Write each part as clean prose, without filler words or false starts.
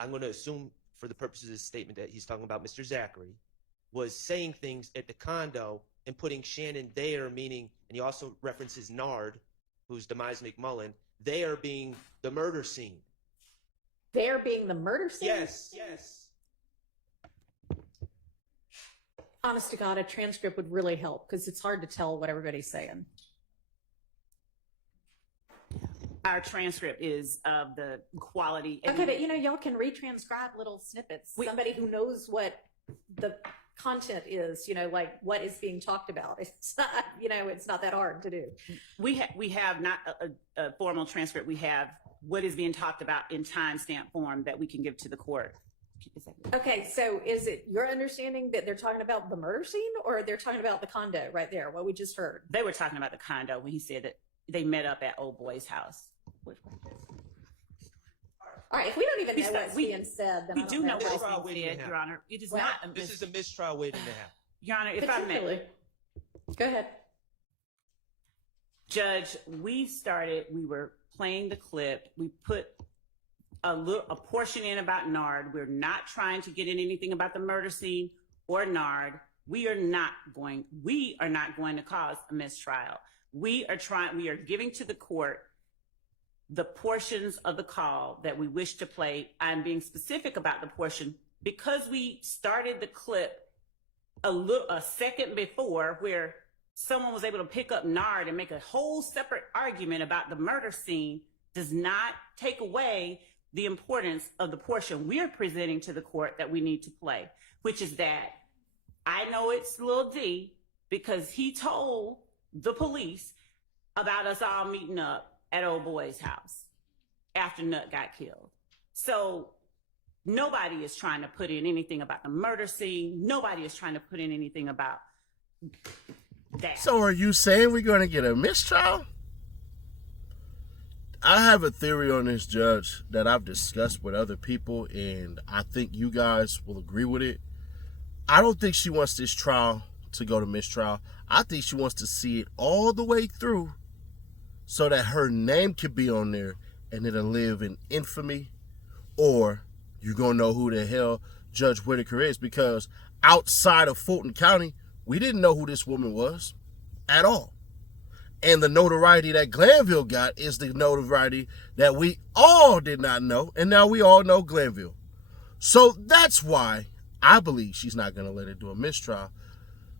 I'm going to assume for the purposes of this statement that he's talking about Mr. Zachary, was saying things at the condo and putting Shannon there, meaning, and he also references Nard, who's Demise McMullen, there being the murder scene. There being the murder scene? Yes, yes. Honest to God, a transcript would really help because it's hard to tell what everybody's saying. Our transcript is of the quality. Okay, but you know, y'all can retranscribe little snippets. Somebody who knows what the content is, you know, like what is being talked about. It's not, you know, it's not that hard to do. We have not a formal transcript. We have what is being talked about in timestamp form that we can give to the court. Okay, so is it your understanding that they're talking about the murder scene, or they're talking about the condo right there, what we just heard? They were talking about the condo when he said that they met up at old boy's house. All right, if we don't even know what's being said, then we do know what is Mistrial being waiting said, to Your Honor. It is not. This is a mistrial waiting to happen. Your Honor, if I may. Go ahead. Judge, we were playing the clip. We put a portion in about Nard. We're not trying to get in anything about the murder scene or Nard. We are not going to cause a mistrial. We are giving to the court the portions of the call that we wish to play. I'm being specific about the portion because we started the clip a second before where someone was able to pick up Nard and make a whole separate argument about the murder scene does not take away the importance of the portion we're presenting to the court that we need to play, which is that I know it's Lil D because he told the police about us all meeting up at old boy's house after Nut got killed. So nobody is trying to put in anything about the murder scene. Nobody is trying to put in anything about that. So are you saying we're going to get a mistrial? I have a theory on this, Judge, that I've discussed with other people, and I think you guys will agree with it. I don't think she wants this trial to go to mistrial. I think she wants to see it all the way through so that her name could be on there and it'll live in infamy, or you're going to know who the hell Judge Whitaker is, because outside of Fulton County, we didn't know who this woman was at all. And the notoriety that Glanville got is the notoriety that we all did not know, and now we all know Glanville. So that's why I believe she's not going to let it do a mistrial.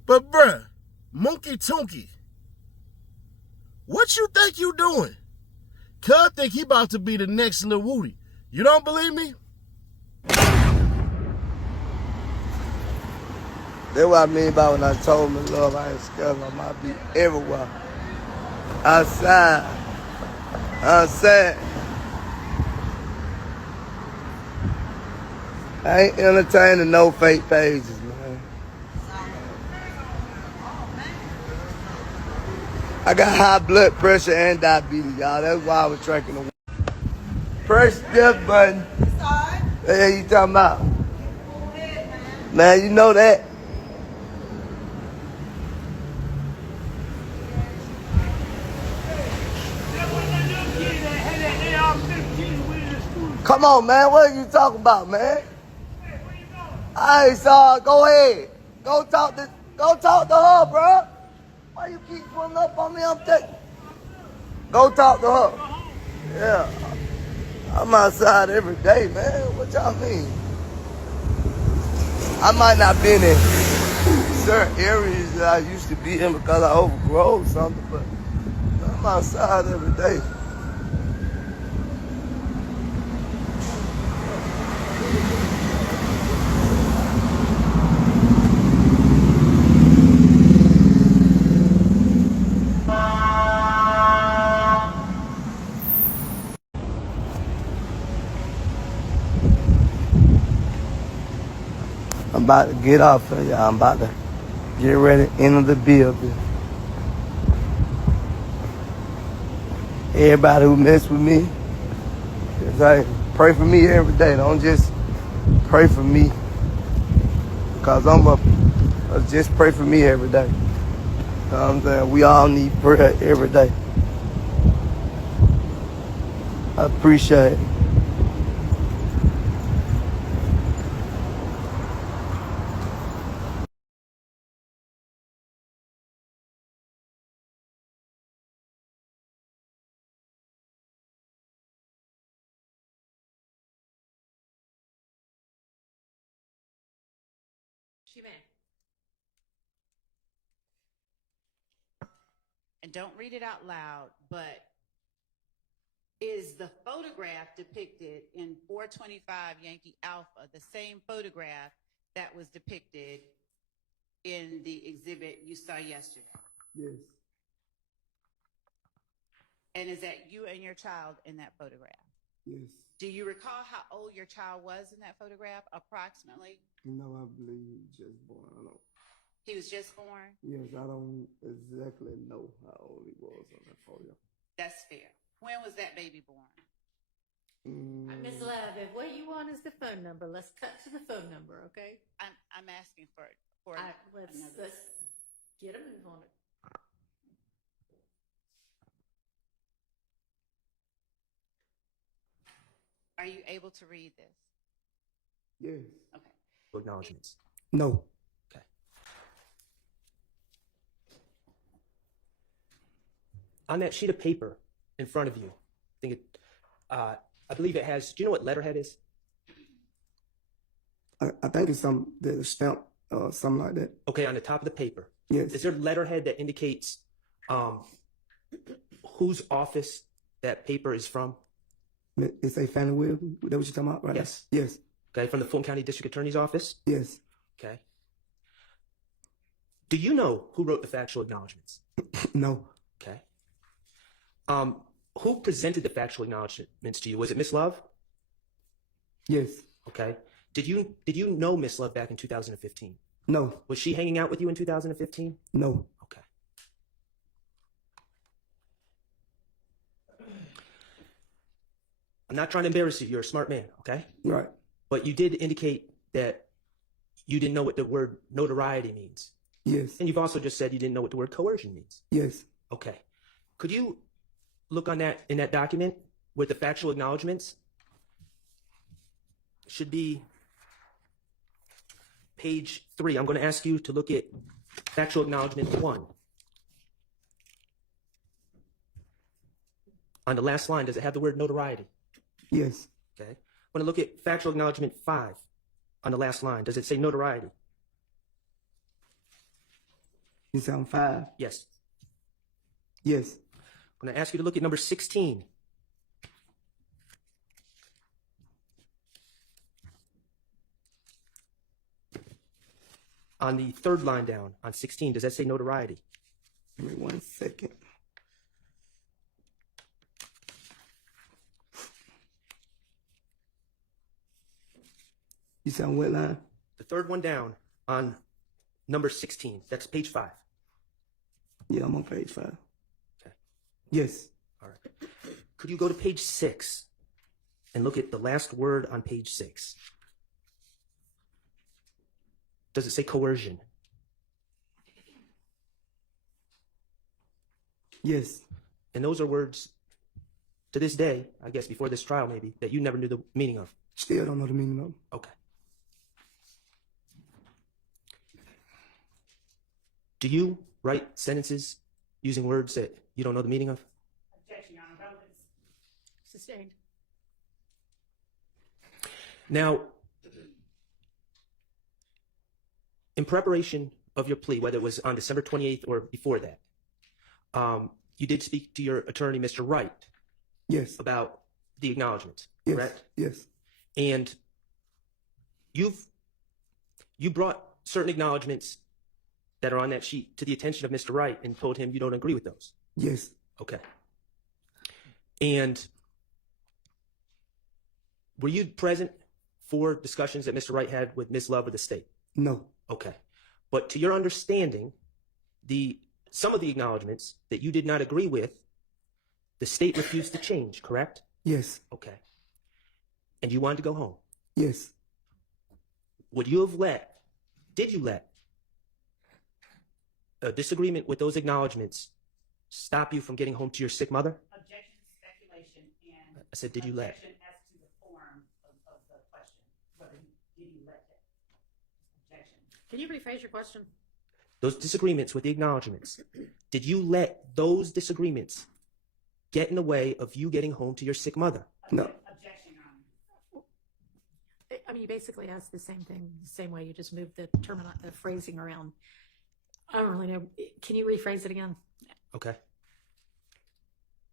But bruh, Monkey Tunky, what you think you doing? Cuz think he about to be the next Lil Woody. You don't believe me? That's what I mean by when I told me, love, I ain't scared. I might be everywhere. Outside. I ain't entertaining no fake pages, man. I got high blood pressure and diabetes, y'all. That's why I was tracking the press death button. Hey, you talking about? Man, you know that. Come on, man. What are you talking about, man? Hey, son, go ahead. Go talk to her, bro. Why you keep pulling up on me? Go talk to her. Yeah. I'm outside every day, man. What y'all mean? I might not be in certain areas that I used to be in because I overgrown something, but I'm outside every day. I'm about to get off of y'all. I'm about to get ready to enter the building. Everybody who mess with me, like, pray for me every day. Don't just pray for me, because just pray for me every day. You know what I'm saying? We all need prayer every day. I appreciate it. She may. And don't read it out loud, but is the photograph depicted in 425 Yankee Alpha the same photograph that was depicted in the exhibit you saw yesterday? Yes. And is that you and your child in that photograph? Yes. Do you recall how old your child was in that photograph, approximately? No, I believe he was just born. I don't. He was just born? Yes, I don't exactly know how old he was on that photo. That's fair. When was that baby born? Miss Love, if what you want is the phone number, let's cut to the phone number, okay? I'm asking for Let's another. get a move on it. Are you able to read this? Yes. Okay. Acknowledgements. No. Okay. On that sheet of paper in front of you, I believe it has. Do you know what letterhead is? I think it's the stamp, something like that. Okay, on the top of the paper. Yes. Is there letterhead that indicates whose office that paper is from? It's a family will. That what you talking about, right? Yes. Yes. Okay, from the Fulton County District Attorney's Office? Yes. Okay. Do you know who wrote the factual acknowledgments? No. Okay. Who presented the factual acknowledgments to you? Was it Miss Love? Yes. Okay. Did you know Miss Love back in 2015? No. Was she hanging out with you in 2015? No. Okay. I'm not trying to embarrass you. You're a smart man, okay? Right. But you did indicate that you didn't know what the word notoriety means. Yes. And you've also just said you didn't know what the word coercion means. Yes. Okay. Could you look on that in that document with the factual acknowledgments? It should be page 3. I'm going to ask you to look at factual acknowledgement 1. On the last line, does it have the word notoriety? Yes. Okay. I'm going to look at factual acknowledgement 5 on the last line. Does it say notoriety? You sound 5. Yes. Yes. I'm going to ask you to look at number 16. On the third line down, on 16, does that say notoriety? Give me 1 second. You sound what line? The third one down on number 16. That's page 5. Yeah, I'm on page 5. Okay. Yes. All right. Could you go to page 6 and look at the last word on page 6? Does it say coercion? Yes. And those are words, to this day, I guess before this trial maybe, that you never knew the meaning of. Still don't know the meaning of them. Okay. Do you write sentences using words that you don't know the meaning of? Objection, Your Honor. Relevance. Sustained. Now, in preparation of your plea, whether it was on December 28th or before that, you did speak to your attorney, Mr. Wright, Yes. about the acknowledgement, Yes. correct? Yes. And you brought certain acknowledgments that are on that sheet to the attention of Mr. Wright and told him you don't agree with those. Yes. Okay. And were you present for discussions that Mr. Wright had with Ms. Love of the state? No. Okay. But to your understanding, some of the acknowledgments that you did not agree with, the state refused to change, correct? Yes. Okay. And you wanted to go home. Yes. Did you let a disagreement with those acknowledgments stop you from getting home to your sick mother? Objection to speculation and I said, did you let? objection as to the form of the question. Whether did you let it? Objection. Can you rephrase your question? Those disagreements with the acknowledgments, did you let those disagreements get in the way of you getting home to your sick mother? No. Objection, Your Honor. I mean, you basically asked the same thing, the same way. You just moved the the phrasing around. I don't really know. Can you rephrase it again? Okay.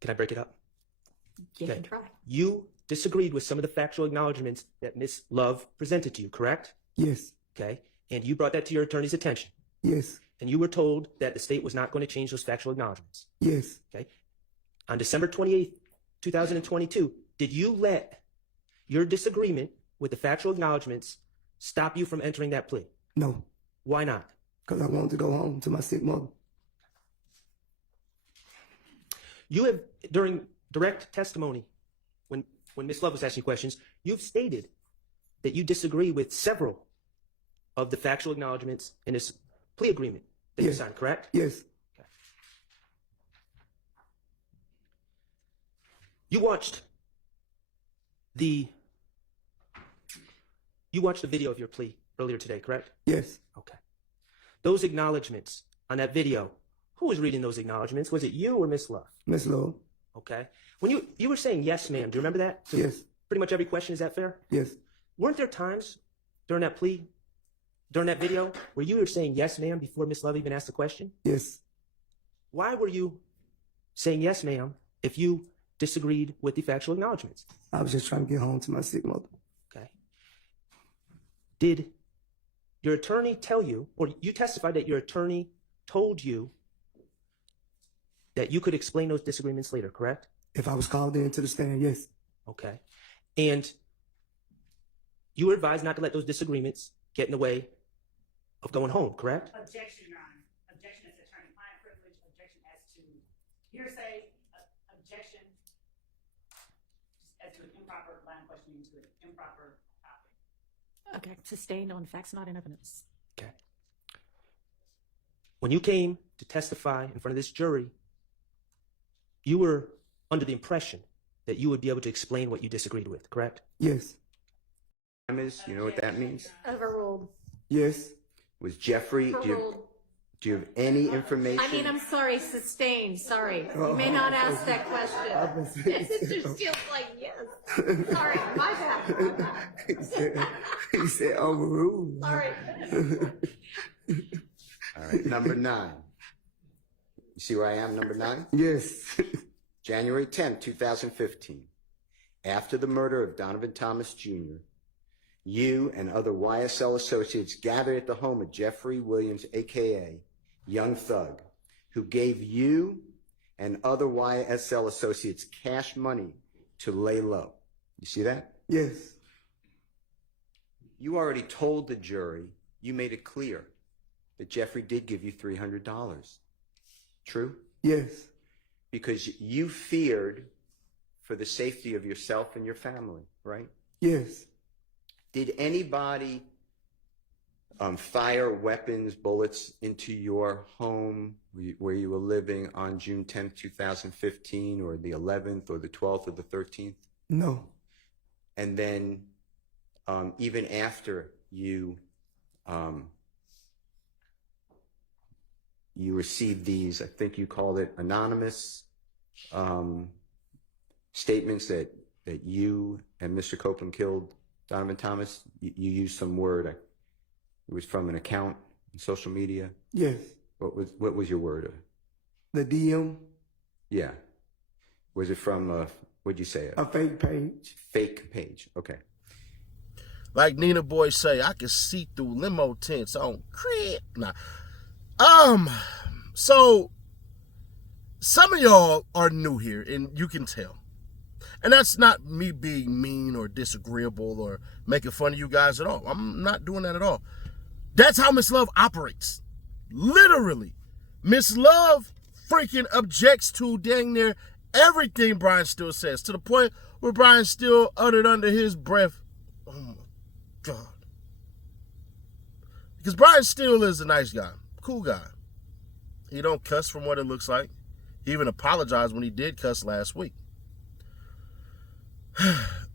Can I break it up? You Okay. can try. You disagreed with some of the factual acknowledgments that Miss Love presented to you, correct? Yes. Okay. And you brought that to your attorney's attention. Yes. And you were told that the state was not going to change those factual acknowledgments. Yes. Okay. On December 28th, 2022, did you let your disagreement with the factual acknowledgments stop you from entering that plea? No. Why not? Because I wanted to go home to my sick mother. You have, during direct testimony, when Ms. Love was asking questions, you've stated that you disagree with several of the factual acknowledgments in this plea agreement that you Yes. signed, correct? Yes. You watched the video of your plea earlier today, correct? Yes. Okay. Those acknowledgments on that video, who was reading those acknowledgments? Was it you or Miss Love? Miss Love. Okay. When you were saying yes, ma'am, do you remember that? To Yes. pretty much every question, is that fair? Yes. Weren't there times during that plea, during that video, where you were saying yes, ma'am, before Miss Love even asked the question? Yes. Why were you saying yes, ma'am, if you disagreed with the factual acknowledgments? I was just trying to get home to my sick mother. Okay. Did your attorney tell you, or you testified that your attorney told you that you could explain those disagreements later, correct? If I was called into the stand, yes. Okay. And you were advised not to let those disagreements get in the way of going home, correct? Objection, Your Honor. Objection as attorney-client privilege. Objection as to hearsay. Objection as to an improper line of questioning to an improper topic. Okay. Sustained on facts not in evidence. Okay. When you came to testify in front of this jury, you were under the impression that you would be able to explain what you disagreed with, correct? Yes. You know what that means? Overruled. Yes. Was Jeffrey, Overruled. do you have any information? I mean, I'm sorry, sustained. Sorry. You may not ask that question. It just feels like yes. Sorry, my bad. He said overruled. Sorry. All right, number 9. You see where I am, number 9? Yes. January 10th, 2015. After the murder of Donovan Thomas Jr., you and other YSL associates gathered at the home of Jeffrey Williams, a.k.a. Young Thug, who gave you and other YSL associates cash money to lay low. You see that? Yes. You already told the jury, you made it clear that Jeffrey did give you $300. True? Yes. Because you feared for the safety of yourself and your family, right? Yes. Did anybody fire weapons, bullets into your home where you were living on June 10th, 2015, or the 11th, or the 12th, or the 13th? No. And then even after you received these, I think you called it anonymous statements that you and Mr. Copeland killed Donovan Thomas, you used some word. It was from an account in social media. Yes. What was your word? The DM. Yeah. Was it from what'd you say? A fake page. Fake page. Okay. Like Nina Boy say, I can see through limo tents on crib. Nah. So some of y'all are new here, and you can tell. And that's not me being mean or disagreeable or making fun of you guys at all. I'm not doing that at all. That's how Miss Love operates. Literally. Miss Love freaking objects to dang near everything Brian Steele says, to the point where Brian Steele uttered under his breath, oh my God. Because Brian Steele is a nice guy, cool guy. He don't cuss from what it looks like. He even apologized when he did cuss last week.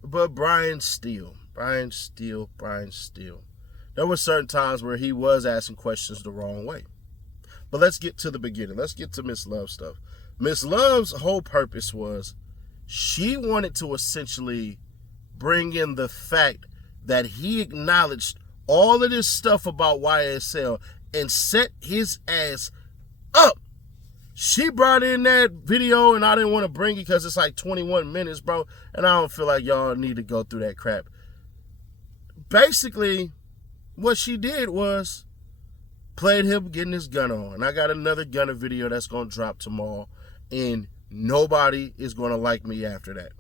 But Brian Steele. There were certain times where he was asking questions the wrong way. But let's get to the beginning. Let's get to Miss Love's stuff. Miss Love's whole purpose was she wanted to essentially bring in the fact that he acknowledged all of this stuff about YSL and set his ass up. She brought in that video, and I didn't want to bring it because it's like 21 minutes, bro, and I don't feel like y'all need to go through that crap. Basically, what she did was played him getting his gun on. And I got another gunner video that's going to drop tomorrow, and nobody is going to like me after that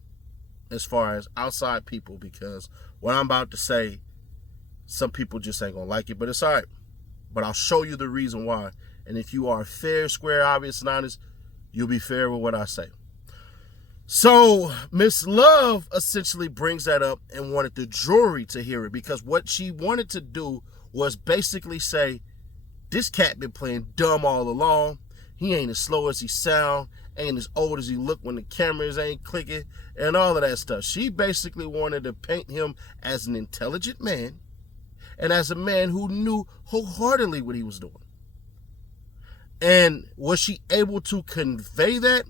as far as outside people, because what I'm about to say, some people just ain't going to like it, but it's all right. But I'll show you the reason why. And if you are fair, square, obvious, and honest, you'll be fair with what I say. So Miss Love essentially brings that up and wanted the jury to hear it, because what she wanted to do was basically say, this cat been playing dumb all along. He ain't as slow as he sound, ain't as old as he look when the cameras ain't clicking, and all of that stuff. She basically wanted to paint him as an intelligent man and as a man who knew wholeheartedly what he was doing. And was she able to convey that?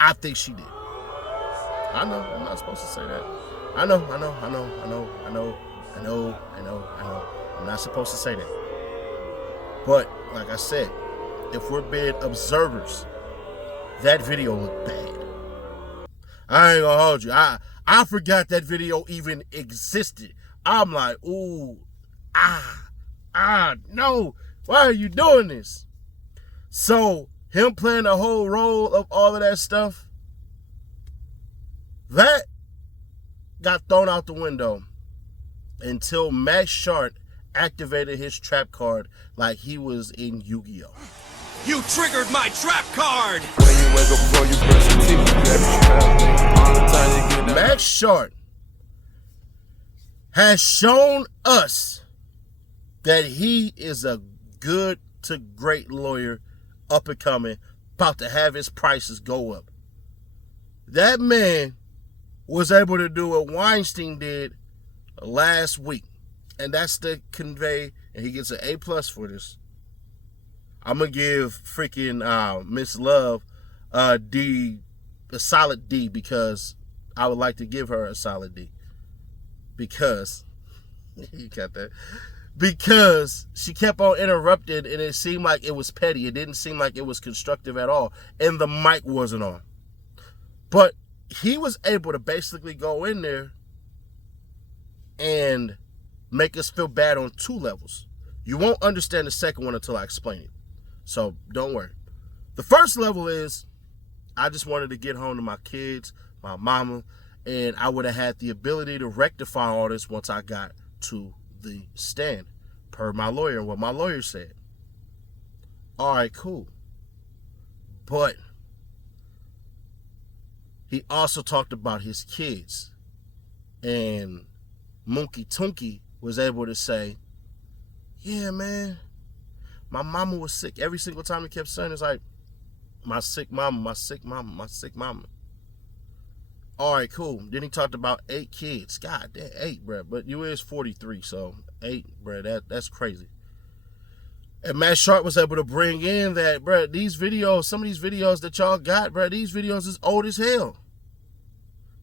I think she did. I know, I'm not supposed to say that. I know. I'm not supposed to say that. But, like I said, if we're being observers, that video looked bad. I ain't gonna hold you. I forgot that video even existed. I'm like, ooh, no. Why are you doing this? So, him playing the whole role of all of that stuff, that got thrown out the window until Max Sharp activated his trap card like he was in Yu-Gi-Oh! You triggered my trap card! Max Sharp has shown us that he is a good to great lawyer, up and coming, about to have his prices go up. That man was able to do what Weinstein did last week. And that's to convey, and he gets an A+ for this. I'm going to give freaking Miss Love a solid D, because I would like to give her a solid D. Because, you got that? Because she kept on interrupting, and it seemed like it was petty. It didn't seem like it was constructive at all. And the mic wasn't on. But he was able to basically go in there and make us feel bad on two levels. You won't understand the second one until I explain it. So don't worry. The first level is, I just wanted to get home to my kids, my mama, and I would have had the ability to rectify all this once I got to the stand, per my lawyer and what my lawyer said. All right, cool. But he also talked about his kids, and MOUNK TOUNK was able to say, yeah, man, my mama was sick. Every single time he kept saying, it's like, my sick mama, my sick mama, my sick mama. All right, cool. Then he talked about 8 kids. God damn, 8, bruh. But you is 43, so 8, bruh, that's crazy. And Matt Sharp was able to bring in that, bruh, these videos, some of these videos that y'all got, bruh, these videos is old as hell.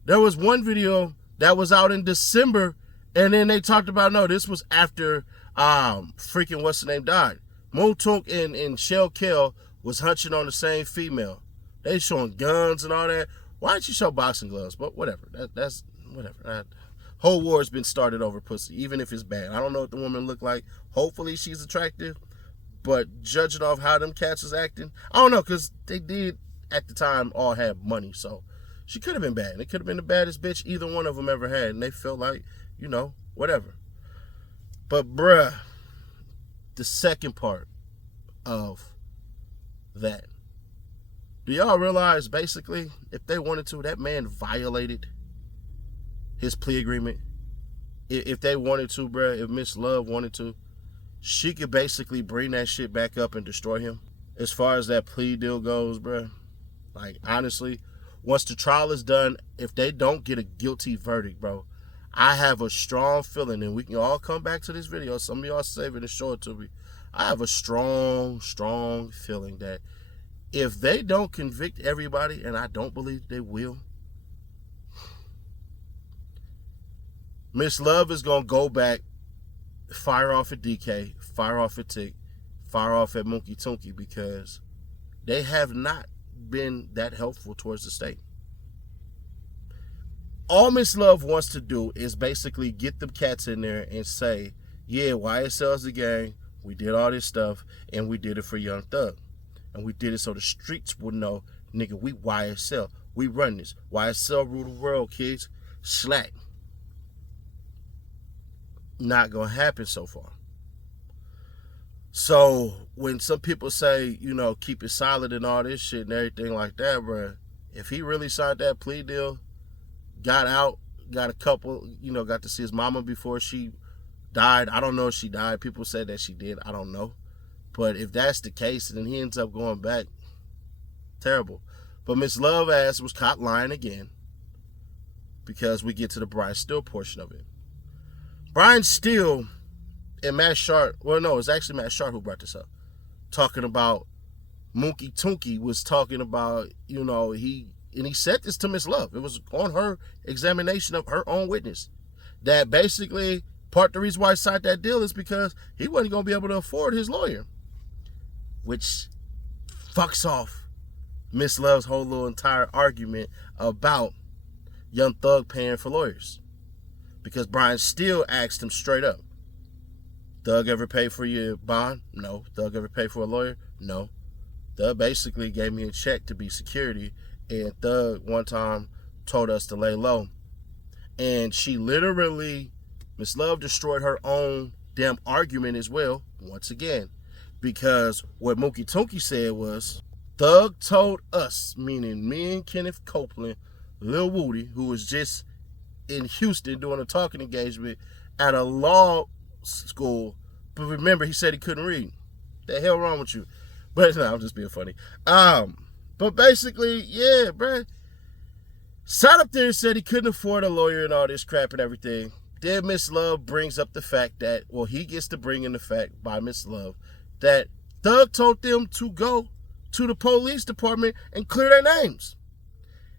There was one video that was out in December, and then they talked about, no, this was after freaking what's the name died. MOUNK TOUNK and Shell Kell was hunching on the same female. They showing guns and all that. Why didn't you show boxing gloves? But whatever. That's whatever. Whole war has been started over pussy, even if it's bad. I don't know what the woman looked like. Hopefully she's attractive. But judging off how them cats is acting, I don't know, because they did at the time all have money. So she could have been bad. It could have been the baddest bitch either one of them ever had. And they felt like, you know, whatever. But bruh, the second part of that. Do y'all realize, basically, if they wanted to, that man violated his plea agreement? If they wanted to, bruh, if Miss Love wanted to, she could basically bring that shit back up and destroy him. As far as that plea deal goes, bruh, like, honestly, once the trial is done, if they don't get a guilty verdict, bro, I have a strong feeling, and we can all come back to this video. Some of y'all save it and show it to me. I have a strong feeling that if they don't convict everybody, and I don't believe they will, Miss Love is going to go back, fire off at DK, fire off at Tick, fire off at Moonkie Toonkie, because they have not been that helpful towards the state. All Miss Love wants to do is basically get them cats in there and say, yeah, YSL's the gang, we did all this stuff, and we did it for Young Thug. And we did it so the streets would know, nigga, we YSL. We run this. YSL rule the world, kids. Slack. Not gonna happen so far. So when some people say, you know, keep it solid and all this shit and everything like that, bruh, if he really signed that plea deal, got out, got a couple, you know, got to see his mama before she died. I don't know if she died. People said that she did. I don't know. But if that's the case, then he ends up going back. Terrible. But Miss Love ass was caught lying again, because we get to the Brian Steele portion of it. Brian Steele and Matt Sharp, well, no, it's actually Matt Sharp who brought this up, talking about Moonkie Toonkie was talking about, you know, he said this to Miss Love. It was on her examination of her own witness, that basically part of the reason why he signed that deal is because he wasn't going to be able to afford his lawyer, which fucks off Miss Love's whole little entire argument about Young Thug paying for lawyers. Because Brian Steele asked him straight up, Thug ever pay for your bond? No. Thug ever pay for a lawyer? No. Thug basically gave me a check to be security, and Thug one time told us to lay low. And she literally, Miss Love destroyed her own damn argument as well, once again. Because what Moonkie Toonkie said was, Thug told us, meaning me and Kenneth Copeland, Lil Woody, who was just in Houston doing a talking engagement at a law school, but remember, he said he couldn't read. The hell wrong with you? But no, I'm just being funny. But basically, yeah, bruh, sat up there and said he couldn't afford a lawyer and all this crap and everything. Then Miss Love brings up the fact that, well, he gets to bring in the fact by Miss Love that Thug told them to go to the police department and clear their names.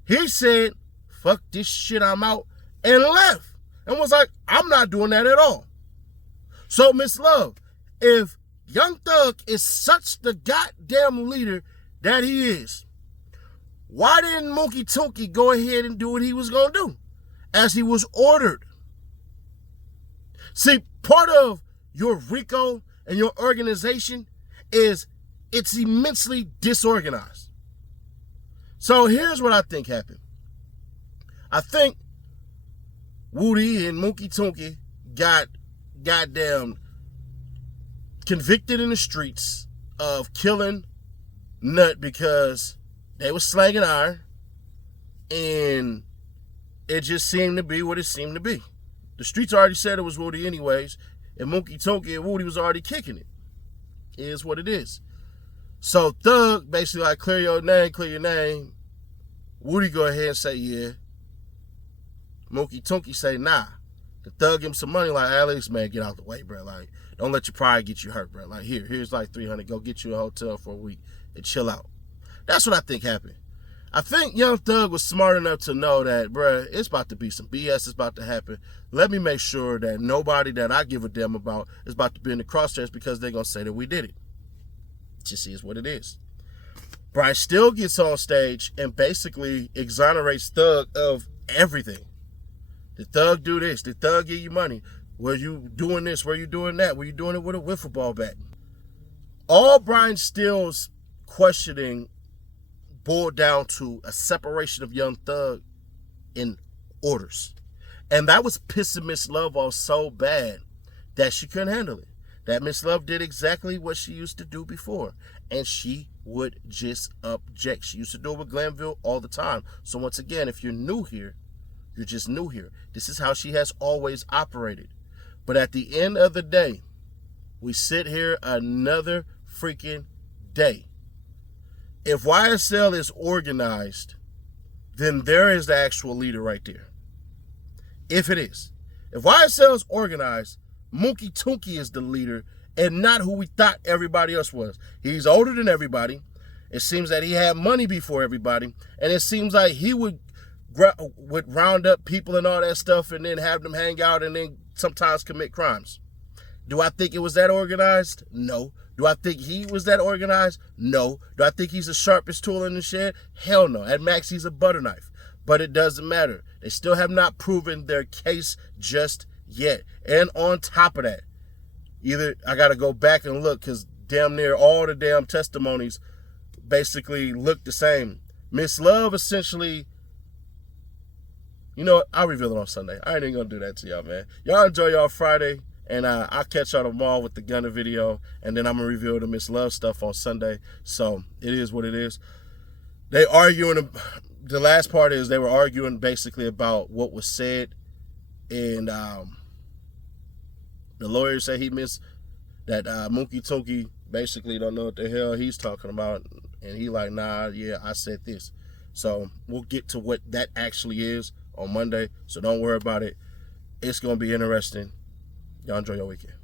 He said, fuck this shit, I'm out, and left. And was like, I'm not doing that at all. So, Miss Love, if Young Thug is such the goddamn leader that he is, why didn't Moonkie Toonkie go ahead and do what he was going to do, as he was ordered? See, part of your Rico and your organization is it's immensely disorganized. So here's what I think happened. I think Woody and Moonkie Toonkie got goddamn convicted in the streets of killing Nut because they was slanging iron, and it just seemed to be what it seemed to be. The streets already said it was Woody anyways, and Moonkie Toonkie and Woody was already kicking it. It is what it is. So Thug basically like, clear your name. Woody go ahead and say yeah. Moonkie Toonkie say nah. The Thug give him some money like, Alex, man, get out the way, bro. Like, don't let your pride get you hurt, bro. Like, here's like $300. Go get you a hotel for a week and chill out. That's what I think happened. I think Young Thug was smart enough to know that, bruh, it's about to be some BS is about to happen. Let me make sure that nobody that I give a damn about is about to be in the crosshairs, because they're going to say that we did it. It just is what it is. Brian still gets on stage and basically exonerates Thug of everything. Did Thug do this? Did Thug give you money? Were you doing this? Were you doing that? Were you doing it with a wiffle ball bat? All Brian Steele's questioning boiled down to a separation of Young Thug in orders. And that was pissing Miss Love off so bad that she couldn't handle it. That Miss Love did exactly what she used to do before, and she would just object. She used to do it with Glanville all the time. So once again, if you're new here, you're just new here. This is how she has always operated. But at the end of the day, we sit here another freaking day. If YSL is organized, then there is the actual leader right there. If it is. If YSL is organized, Moonkie Toonkie is the leader and not who we thought everybody else was. He's older than everybody. It seems that he had money before everybody. And it seems like he would would round up people and all that stuff and then have them hang out and then sometimes commit crimes. Do I think it was that organized? No. Do I think he was that organized? No. Do I think he's the sharpest tool in the shed? Hell no. At max, he's a butter knife. But it doesn't matter. They still have not proven their case just yet. And on top of that, either I got to go back and look because damn near all the damn testimonies basically look the same. Miss Love essentially, you know what? I'll reveal it on Sunday. I ain't even going to do that to y'all, man. Y'all enjoy y'all Friday. And I'll catch y'all tomorrow with the Gunner video. And then I'm going to reveal the Miss Love stuff on Sunday. So it is what it is. They arguing. The last part is they were arguing basically about what was said. And the lawyer said he missed that Moonky Toonky basically don't know what the hell he's talking about. And he like, nah, yeah, I said this. So we'll get to what that actually is on Monday. So don't worry about it. It's going to be interesting. Y'all enjoy your weekend.